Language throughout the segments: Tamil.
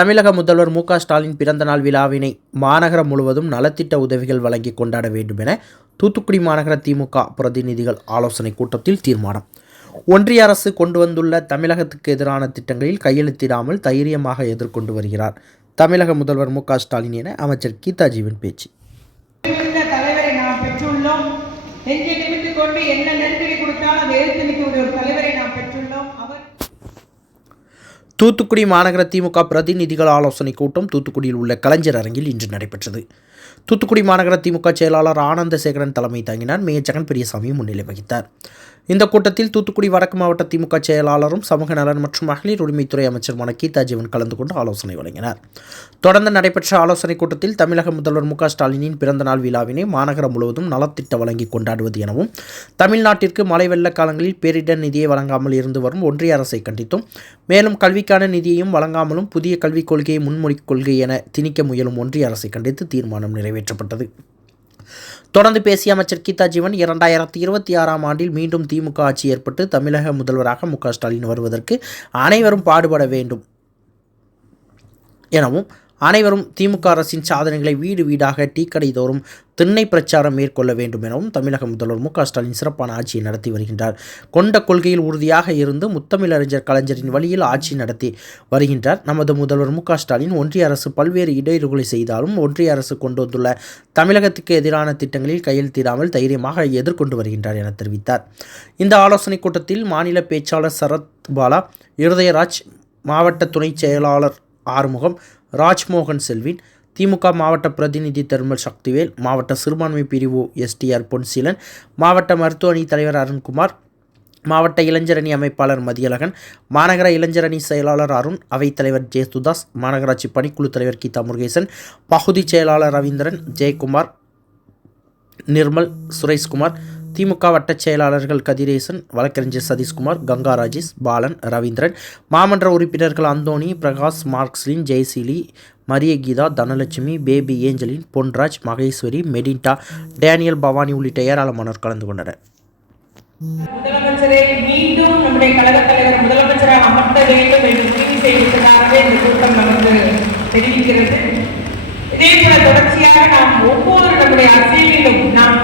தமிழக முதல்வர் மு ஸ்டாலின் பிறந்தநாள் விழாவினை மாநகரம் முழுவதும் நலத்திட்ட உதவிகள் வழங்கி கொண்டாட வேண்டும் என தூத்துக்குடி மாநகர திமுக பிரதிநிதிகள் ஆலோசனை கூட்டத்தில் தீர்மானம். ஒன்றிய அரசு கொண்டு வந்துள்ள தமிழகத்துக்கு எதிரான திட்டங்களில் கையெழுத்திடாமல் தைரியமாக எதிர்கொண்டு வருகிறார் தமிழக முதல்வர் மு ஸ்டாலின் என அமைச்சர் கீதாஜீவன் பேச்சு. நெஞ்சை நிமித்து கொண்டு என்ன நெருக்கடி கொடுத்தாலும் அதை ஒரு தலைவரை நாம் பெற்றுள்ளோம். அவர் தூத்துக்குடி மாநகர திமுக பிரதிநிதிகள் ஆலோசனைக் கூட்டம் தூத்துக்குடியில் உள்ள கலைஞர் அரங்கில் இன்று நடைபெற்றது. தூத்துக்குடி மாநகர திமுக செயலாளர் ஆனந்தசேகரன் தலைமை தாங்கினார். மேயர் ஜெகன் பெரியசாமி முன்னிலை வகித்தார். இந்த கூட்டத்தில் தூத்துக்குடி வடக்கு மாவட்ட திமுக செயலாளரும் சமூக நலன் மற்றும் மகளிர் உரிமைத்துறை அமைச்சருமான கீதா ஜீவன் கலந்து கொண்டு ஆலோசனை வழங்கினார். தொடர்ந்து நடைபெற்ற ஆலோசனைக் கூட்டத்தில் தமிழக முதல்வர் மு ஸ்டாலினின் பிறந்தநாள் விழாவினை மாநகரம் முழுவதும் நலத்திட்ட வழங்கி கொண்டாடுவது எனவும் தமிழ்நாட்டிற்கு மழை வெள்ள காலங்களில் பேரிடர் நிதியை வழங்காமல் இருந்து வரும் ஒன்றிய அரசை கண்டித்தும் மேலும் கல்விக்கான நிதியையும் வழங்காமலும் புதிய கல்விக் கொள்கையை முன்மொழிக் கொள்கை என திணிக்க முயலும் ஒன்றிய அரசை கண்டித்து தீர்மானம் நிறைவேற்றப்பட்டது. தொடர்ந்து பேசிய அமைச்சர் கீதா ஜீவன் இரண்டாயிரத்தி இருபத்தி ஆறாம் ஆண்டில் மீண்டும் திமுக ஆட்சி ஏற்பட்டு தமிழக முதல்வராக மு க ஸ்டாலின் வருவதற்கு அனைவரும் பாடுபட வேண்டும் எனவும் அனைவரும் திமுக அரசின் சாதனைகளை வீடு வீடாக டீக்கடை தோறும் திண்ணை பிரச்சாரம் மேற்கொள்ள வேண்டும் எனவும் தமிழக முதல்வர் மு ஸ்டாலின் சிறப்பான ஆட்சியை நடத்தி வருகின்றார். கொண்ட கொள்கையில் உறுதியாக இருந்து முத்தமிழறிஞர் கலைஞரின் வழியில் ஆட்சி நடத்தி வருகின்றார். நமது முதல்வர் மு ஸ்டாலின் ஒன்றிய அரசு பல்வேறு இடையூறுகளை செய்தாலும் ஒன்றிய அரசு கொண்டு வந்துள்ள தமிழகத்துக்கு எதிரான திட்டங்களில் கையெழுத்திடாமல் தைரியமாக எதிர்கொண்டு வருகின்றார் என தெரிவித்தார். இந்த ஆலோசனைக் கூட்டத்தில் மாநில பேச்சாளர் சரத் பாலா இருதயராஜ் மாவட்ட துணைச் செயலாளர் ஆறுமுகம் ராஜ்மோகன் செல்வின் திமுக மாவட்ட பிரதிநிதி தெர்மல் சக்திவேல் மாவட்ட சிறுபான்மை பிரிவு எஸ்டிஆர் பொன்சீலன் மாவட்ட மருத்துவ அணி தலைவர் அருண்குமார் மாவட்ட இளைஞரணி அமைப்பாளர் மதியழகன் மாநகர இளைஞரணி செயலாளர் அருண் அவைத்தலைவர் ஜெயசுதாஸ் மாநகராட்சி பணிக்குழு தலைவர் கீதா முருகேசன் பகுதி செயலாளர் ரவீந்திரன் ஜெயக்குமார் நிர்மல் சுரேஷ்குமார் திமுக வட்டச் செயலாளர்கள் கதிரேசன் வழக்கறிஞர் சதீஷ்குமார் கங்கா ராஜேஷ் பாலன் ரவீந்திரன் மாமன்ற உறுப்பினர்கள் அந்தோணி பிரகாஷ் மார்க்ஸ்லின் ஜெயசீலி மரிய கீதா தனலட்சுமி பேபி ஏஞ்சலின் பொன்ராஜ் மகேஸ்வரி மெடிண்டா டேனியல் பவானி உள்ளிட்ட ஏராளமானோர் கலந்து கொண்டனர். முதலமைச்சரை மீண்டும் நம்முடைய கழகத் தலைவர் முதலமைச்சராக அமர்த்த வேண்டும் என்று முடிவு செய்திருப்பதாகவே இந்த கூட்டம் நமக்கு தெரிவிக்கிறது. இதே போல தொடர்ச்சியாக நாம் ஒவ்வொரு நம்முடைய அரசியலிலும் நாம்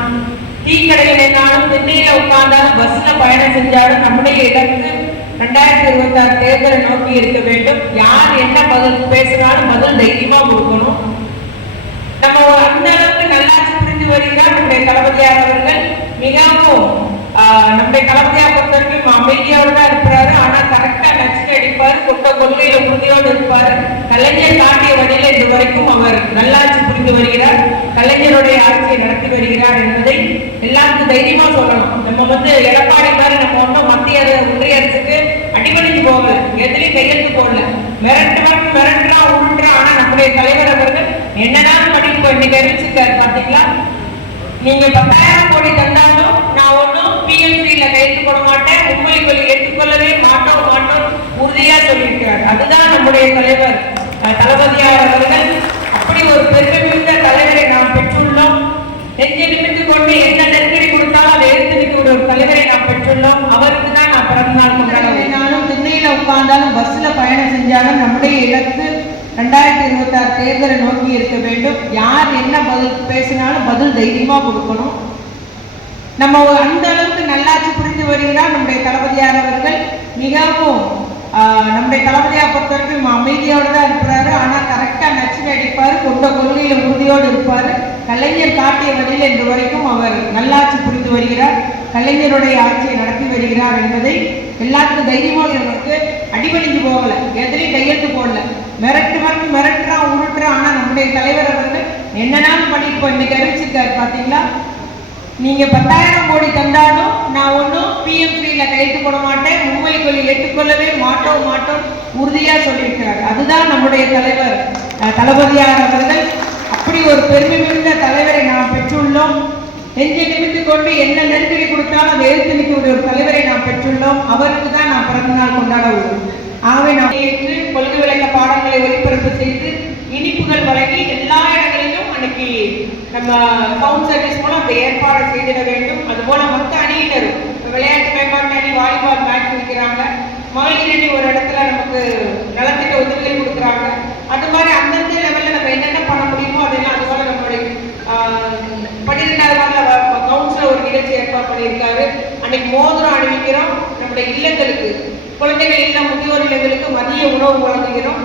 டீ கடையில் என்னாலும் திண்ணையில உட்கார்ந்தாலும் பஸ்ல பயணம் செஞ்சாலும் நம்முடைய இலக்கு ரெண்டாயிரத்தி இருபத்தி ஆறு தேர்தலை நோக்கி இருக்க வேண்டும். யார் என்ன பதில் பேசினாலும் பதில் தைரியமா கொடுக்கணும். நம்ம அந்த அளவுக்கு நல்லாட்சி புரிந்து வருகிறார் நம்முடைய தளபதியார் அவர்கள். மிகவும் நம்முடைய தளபதியார் பொறுத்த வரைக்கும் அமைதியோடு தான் இருப்பாரு ஆனா கரெக்டா நச்சு அடிப்பாரு. கொட்ட கொள்கையில உறுதியோடு இருப்பாரு. கலைஞர் காட்டிய வழியில இது வரைக்கும் அவர் நல்லாட்சி புரிந்து வருகிறார். கலைஞருடைய ஆட்சியை நடத்தி வருகிறார் என்பதை எல்லாருக்கும் தைரியமா சொல்லணும். நம்ம வந்து எடப்பாடி மாதிரி நம்ம ஒன்றும் மத்திய ஒன்றிய அரசுக்கு அடிபணிஞ்சு போகல. எதுலையும் கையெழுத்து போடல. மிரட்டுவான் மிரட்டுறா உருட்டுறான் ஆனா நம்முடைய தலைவர் அவர்கள் என்னதான் படிப்பு இன்னைக்கு அறிவிச்சிருக்காரு பாத்தீங்களா? நீங்க பத்தாயிரம் கோடி தந்தாலும் நான் ஒன்றும் பிஎம்சியில கையெழுத்து போட மாட்டேன். உண்மை கொள்ளி ஏற்றுக்கொள்ளவே மாட்டோம் மாட்டோம். உறுதியா சொல்லியிருக்கிறார். அதுதான் நம்முடைய தலைவர் தளபதியார் அவர்கள். அப்படி ஒரு பெருமை மிகுந்த தலைவரை நாம் பெற்றுள்ளோம் நெஞ்சை நிமித்து கொண்டு என்ன நெருக்கடி கொடுத்தாலும் அதை எடுத்து நிற்கக்கூடிய ஒரு தலைவரை நாம் பெற்றுள்ளோம். அவருக்கு தான் நான் பிறந்த நாள் கொண்டாடுவேன். திண்ணையில உட்கார்ந்தாலும் பஸ்ல பயணம் செஞ்சாலும் நம்முடைய இலக்கு ரெண்டாயிரத்தி இருபத்தி ஆறு தேர்தலை நோக்கி இருக்க வேண்டும். யார் என்ன பதில் பேசினாலும் பதில் தைரியமா கொடுக்கணும். நம்ம அந்த அளவுக்கு நல்லாட்சி புரிந்து வருகிறார் நம்முடைய தளபதியார் அவர்கள். மிகவும் ஆஹ், அமைதியோடு தான் இருக்கிறாரு. ஆனால் கரெக்டாக நச்சு அடிப்பாரு. கொண்ட கொள்கையில் உறுதியோடு இருப்பார். கலைஞர் காட்டிய வழியில் இன்று வரைக்கும் அவர் நல்லாட்சி புரிந்து வருகிறார். கலைஞருடைய ஆட்சியை நடத்தி வருகிறார் என்பதை எல்லாத்துக்கும் தைரியமாக நமக்கு அடிபணிஞ்சு போகல. எதிரையும் கையெழுத்து போடல. மிரட்டு மிரட்டு மிரட்டுறான் உருட்டுறான் ஆனால் நம்முடைய தலைவர் அவர்கள் என்னென்னாலும் பண்ணிட்டு போய் இன்னைக்கு அறிவிச்சிருக்காரு. பார்த்தீங்களா நீங்க பத்தாயிரம் கோடி தந்தாலும் நான் ஒன்றும் பிஎம்சியில் கையெழுத்து போட மாட்டேன். மும்மொழி கொள்ளி ஏற்றுக்கொள்ளவே மாட்டோம் மாட்டோம். உறுதியா சொல்லியிருக்கிறார். அதுதான் நம்முடைய தலைவர் தளபதியார் அவர்கள். அப்படி ஒரு பெருமை மிகுந்த தலைவரை நாம் பெற்றுள்ளோம். நெஞ்சை நிமித்து கொண்டு என்ன நெருக்கடி கொடுத்தாலும் அதை எதிர்த்து நிற்கக்கூடிய ஒரு தலைவரை நாம் பெற்றுள்ளோம். அவருக்கு தான் நாம் பிறந்த நாள் கொண்டாட உள்ளோம் ஆகவே நாம் ஏற்று கொள்கை விளக்க பாடங்களை ஒளிபரப்பு செய்து இனிப்புகள் வழங்கி எல்லா அன்னைக்கு நம்ம சவுண்ட் சர்வீஸ் மூலம் அந்த ஏற்பாடு செய்திட வேண்டும். அதுபோல மொத்த அணியினரும் இப்ப விளையாட்டு மேம்பாட்டு அணி வாலிபால் மேட்ச் வைக்கிறாங்க. மகளிர் அணி ஒரு இடத்துல நமக்கு நலத்திட்ட உதவிகள் கொடுக்குறாங்க. அது மாதிரி அந்தந்த லெவல்ல நம்ம என்னென்ன பண்ண முடியுமோ அதெல்லாம் அது போல நம்மளுடைய பன்னிரெண்டாவது வாரம் கவுன்சிலர் ஒரு நிகழ்ச்சி ஏற்பாடு பண்ணியிருக்காரு. அன்னைக்கு மோதிரம் அணிவிக்கிறோம். நம்முடைய இல்லங்களுக்கு குழந்தைகள் இல்ல முதியோர் இல்லங்களுக்கு மதிய உணவு வழங்குகிறோம்.